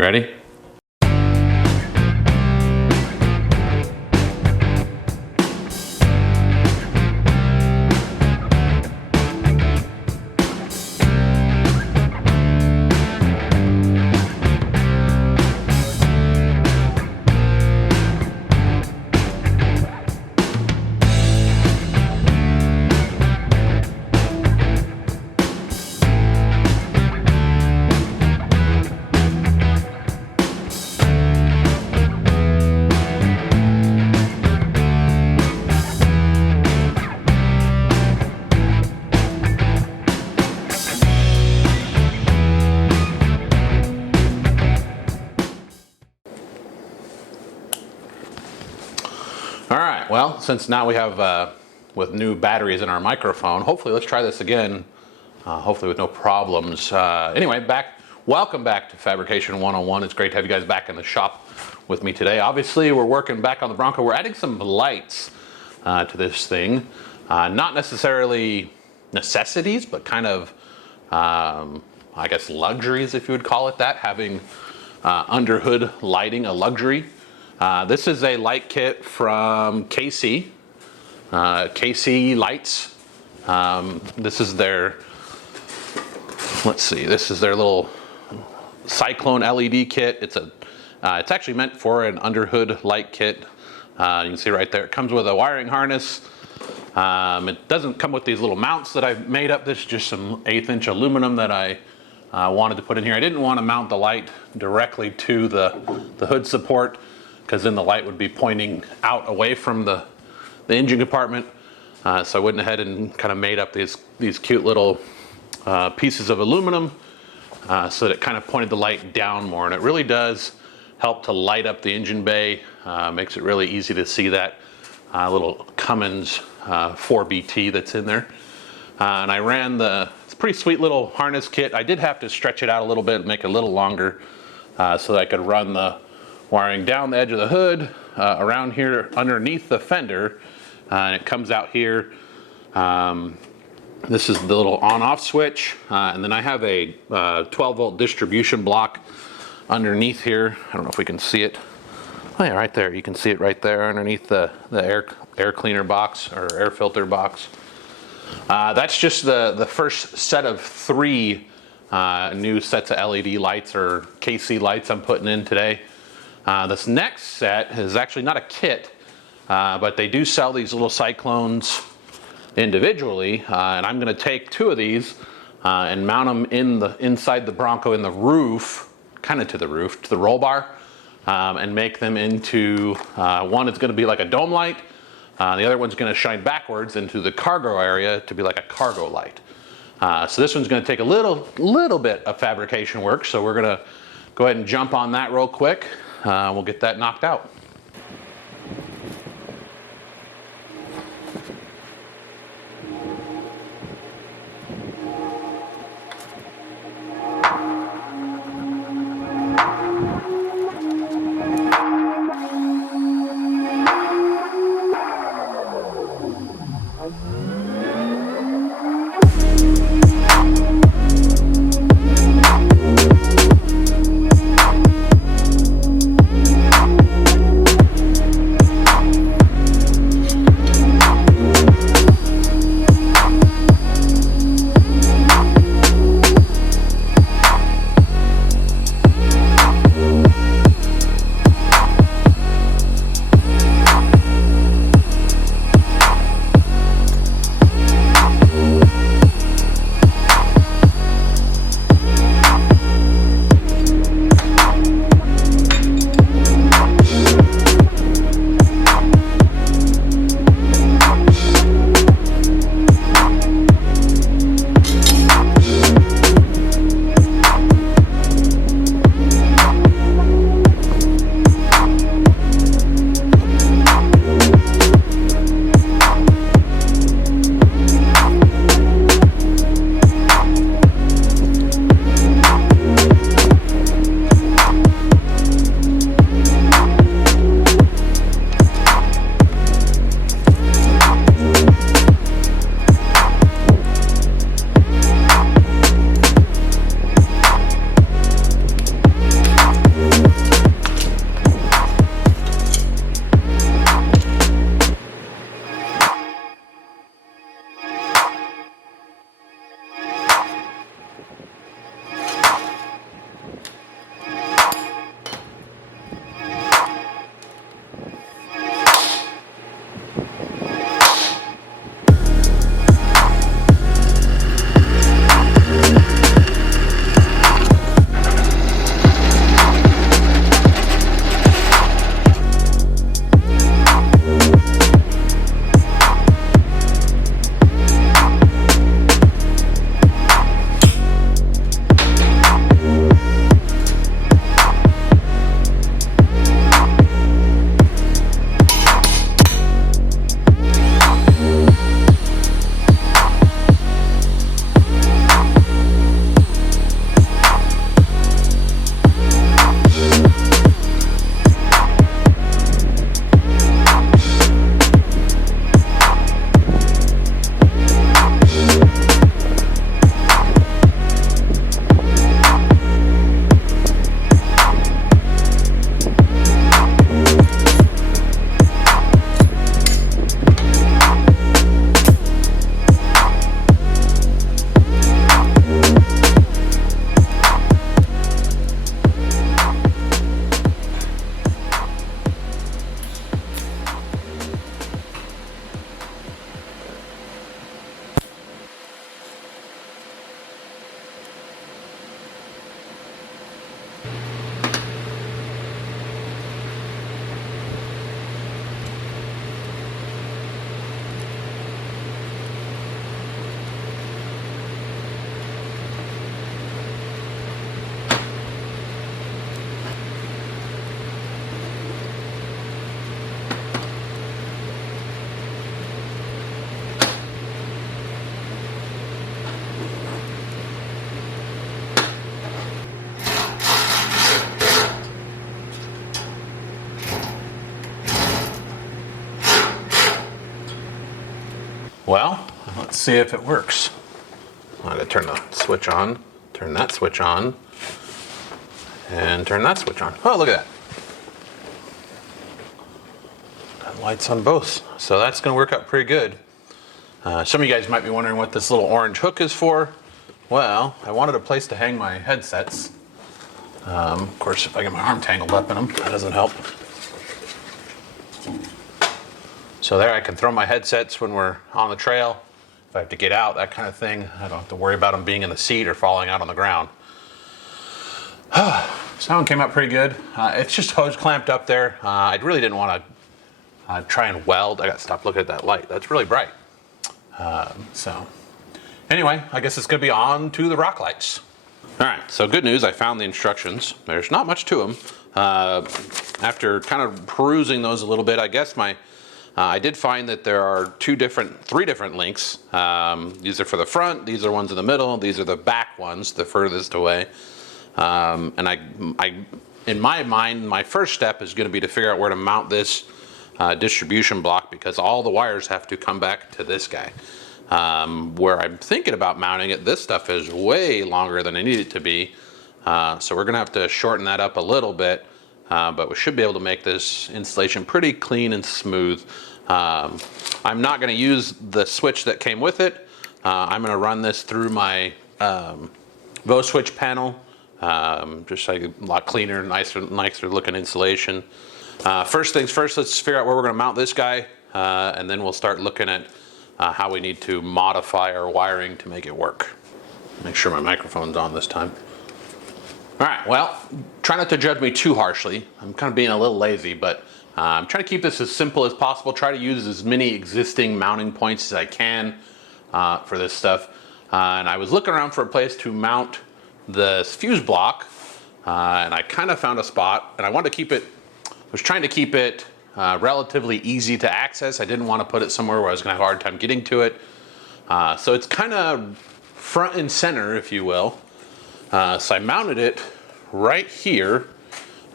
Ready? All right, well, since now we have, with new batteries in our microphone, hopefully let's try this again, hopefully with no problems. Anyway, welcome back to Fabrication 101. It's great to have you guys back in the shop with me today. Obviously, we're working back on the Bronco. We're adding some lights to this thing. Not necessarily necessities, but kind of, I guess, luxuries, if you would call it that, having under hood lighting a luxury. This is a light kit from KC Lights. This is their, let's see, this is their little Cyclone LED kit. It's actually meant for an under hood light kit. You can see right there, it comes with a wiring harness. It doesn't come with these little mounts that I've made up. This is just some 1/8" aluminum that I wanted to put in here. I didn't want to mount the light directly to the hood support, because then the light would be pointing out away from the engine compartment. So I went ahead and kind of made up these cute little pieces of aluminum so that it kind of pointed the light down more. And it really does help to light up the engine bay. Makes it really easy to see that little Cummins 4BT that's in there. And I ran it's a pretty sweet little harness kit. I did have to stretch it out a little bit, make it a little longer so that I could run the wiring down the edge of the hood, around here underneath the fender, and it comes out here. This is the little on-off switch, and then I have a 12-volt distribution block underneath here. I don't know if we can see it. Oh yeah, right there. You can see it right there underneath the air cleaner box or air filter box. That's just the first set of 3 new sets of LED lights, or KC lights, I'm putting in today. This next set is actually not a kit, but they do sell these little Cyclones individually, and I'm going to take 2 of these and mount them inside the Bronco in the roof, kind of to the roof, to the roll bar, and make them into, one is going to be like a dome light, the other one's going to shine backwards into the cargo area to be like a cargo light. So this one's going to take a little bit of fabrication work, so we're going to go ahead and jump on that real quick. We'll get that knocked out. Well, let's see if it works. I'm gonna turn the switch on, turn that switch on, and turn that switch on. Oh, look at that. Got lights on both. So that's gonna work out pretty good. Some of you guys might be wondering what this little orange hook is for. Well, I wanted a place to hang my headsets. Of course, if I get my arm tangled up in them, that doesn't help. So there I can throw my headsets when we're on the trail. If I have to get out, that kind of thing, I don't have to worry about them being in the seat or falling out on the ground. So that one came out pretty good. It's just hose clamped up there. I really didn't want to try and weld. I got to stop looking at that light. That's really bright. So anyway, I guess it's going to be on to the rock lights. All right, so good news, I found the instructions. There's not much to them. After kind of perusing those a little bit, I guess I did find that there are three different links. These are for the front, these are ones in the middle, these are the back ones, the furthest away. And in my mind, my first step is going to be to figure out where to mount this distribution block, because all the wires have to come back to this guy. Where I'm thinking about mounting it, this stuff is way longer than I need it to be. So we're going to have to shorten that up a little bit. But we should be able to make this installation pretty clean and smooth. I'm not going to use the switch that came with it. I'm going to run this through my Vo-switch panel, just like a lot cleaner, nicer looking installation. First things first, let's figure out where we're going to mount this guy, and then we'll start looking at how we need to modify our wiring to make it work. Make sure my microphone's on this time. All right, well, try not to judge me too harshly. I'm kind of being a little lazy, but I'm trying to keep this as simple as possible. Try to use as many existing mounting points as I can for this stuff. And I was looking around for a place to mount the fuse block, and I kind of found a spot, and I wanted to keep it, was trying to keep it relatively easy to access. I didn't want to put it somewhere where I was going to have a hard time getting to it. So it's kind of front and center, if you will. So I mounted it right here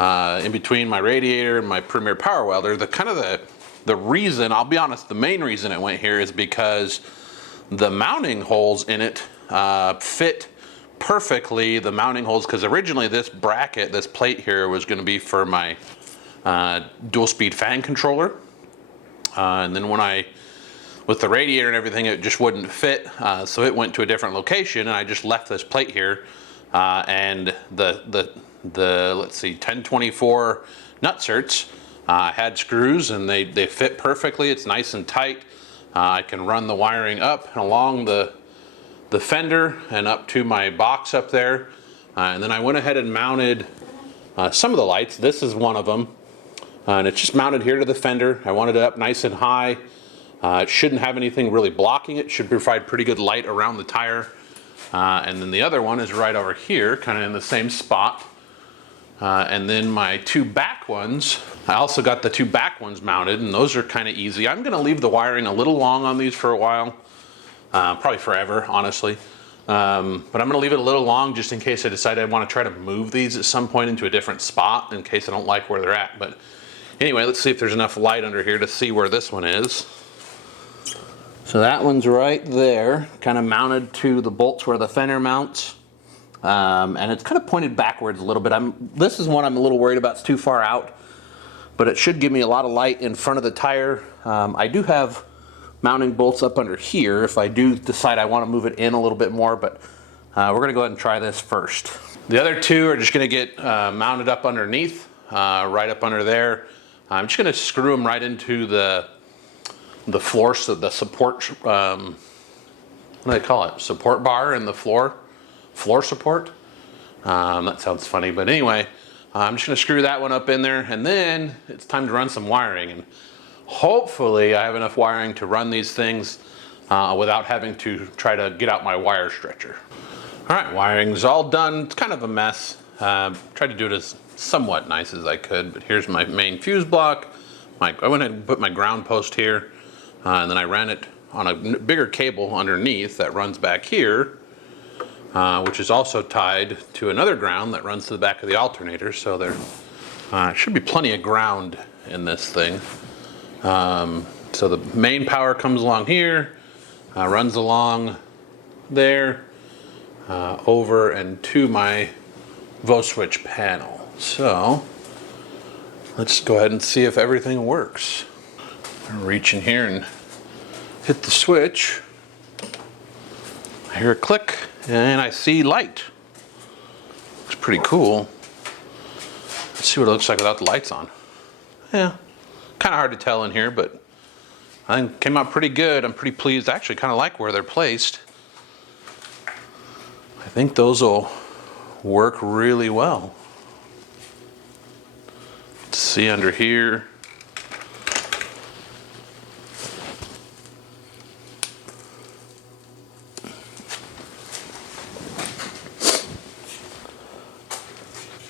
in between my radiator and my Premier Power Welder. The reason, I'll be honest, the main reason it went here is because the mounting holes in it fit perfectly, the mounting holes, because originally this bracket, this plate here, was going to be for my dual speed fan controller. And then with the radiator and everything, it just wouldn't fit. So it went to a different location, and I just left this plate here. And the let's see, 1024 nutserts had screws, and they fit perfectly. It's nice and tight. I can run the wiring up and along the fender and up to my box up there. And then I went ahead and mounted some of the lights. This is one of them. And it's just mounted here to the fender. I wanted it up nice and high. It shouldn't have anything really blocking it. Should provide pretty good light around the tire. And then the other one is right over here, kind of in the same spot. And then my two back ones, I also got the two back ones mounted, and those are kind of easy. I'm going to leave the wiring a little long on these for a while, probably forever, honestly. But I'm going to leave it a little long just in case I decide I want to try to move these at some point into a different spot, in case I don't like where they're at. But anyway, let's see if there's enough light under here to see where this one is. So that one's right there, kind of mounted to the bolts where the fender mounts. And it's kind of pointed backwards a little bit. This is one I'm a little worried about. It's too far out, but it should give me a lot of light in front of the tire. I do have mounting bolts up under here if I do decide I want to move it in a little bit more, but we're going to go ahead and try this first. The other two are just going to get mounted up underneath, right up under there. I'm just going to screw them right into the floor, so the support, what do they call it? Support bar in the floor support. That sounds funny, but anyway, I'm just going to screw that one up in there, and then it's time to run some wiring. And hopefully I have enough wiring to run these things without having to try to get out my wire stretcher. All right, wiring's all done. It's kind of a mess. Tried to do it as somewhat nice as I could, but here's my main fuse block. I went ahead and put my ground post here, and then I ran it on a bigger cable underneath that runs back here, which is also tied to another ground that runs to the back of the alternator. So there should be plenty of ground in this thing. So the main power comes along here, runs along there over and to my switch panel. So let's go ahead and see if everything works. I'm gonna reach in here and hit the switch. I hear a click and I see light. It's pretty cool. Let's see what it looks like without the lights on. Yeah, kind of hard to tell in here, but I think it came out pretty good. I'm pretty pleased. I actually kind of like where they're placed. I think those will work really well. Let's see under here.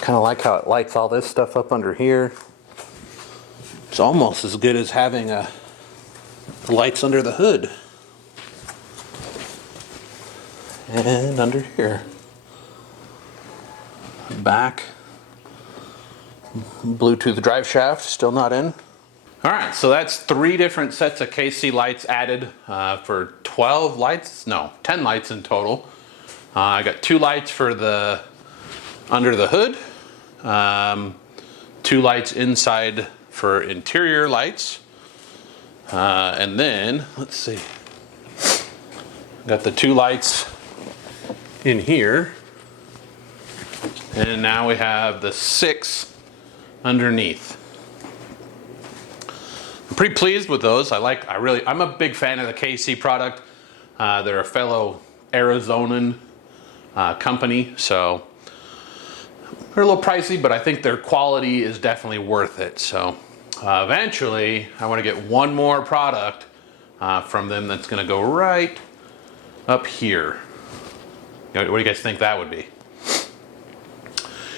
Kind of like how it lights all this stuff up under here. It's almost as good as having the lights under the hood. And under here. Back. Bluetooth drive shaft, still not in. All right, so that's 3 different sets of KC lights added for 12 lights, no, 10 lights in total. I got 2 lights for the under the hood, 2 lights inside for interior lights, and then let's see, got the 2 lights in here, and now we have the 6 underneath. I'm pretty pleased with those. I'm a big fan of the KC product. They're a fellow Arizonan company, so they're a little pricey, but I think their quality is definitely worth it. So eventually I want to get one more product from them that's going to go right up here. What do you guys think that would be?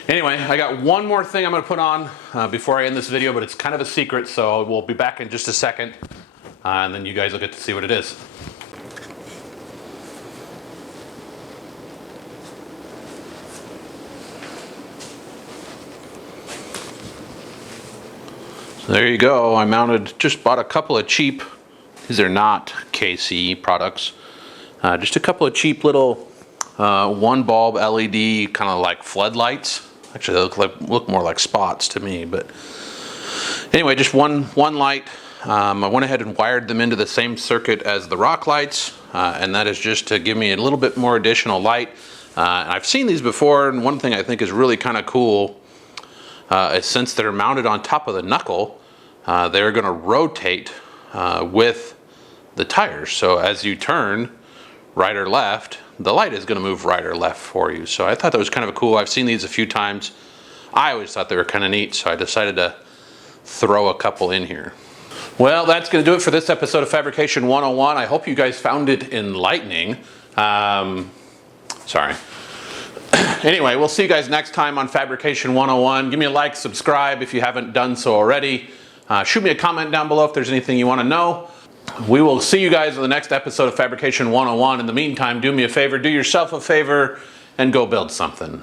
Anyway, I got one more thing I'm going to put on before I end this video, but it's kind of a secret, so we'll be back in just a second, and then you guys will get to see what it is. So there you go. I just bought a couple of cheap, these are not KC products, just a couple of cheap little 1 bulb LED kind of like floodlights. Actually, they look more like spots to me, but anyway, just one light. I went ahead and wired them into the same circuit as the rock lights, and that is just to give me a little bit more additional light. And I've seen these before, and one thing I think is really kind of cool is since they're mounted on top of the knuckle, they're going to rotate with the tires. So as you turn right or left, the light is going to move right or left for you. So I thought that was kind of cool. I've seen these a few times. I always thought they were kind of neat, so I decided to throw a couple in here. Well, that's going to do it for this episode of Fabrication 101. I hope you guys found it enlightening. Sorry. Anyway, we'll see you guys next time on Fabrication 101. Give me a like, subscribe if you haven't done so already. Shoot me a comment down below if there's anything you want to know. We will see you guys in the next episode of Fabrication 101. In the meantime, do me a favor, do yourself a favor, and go build something.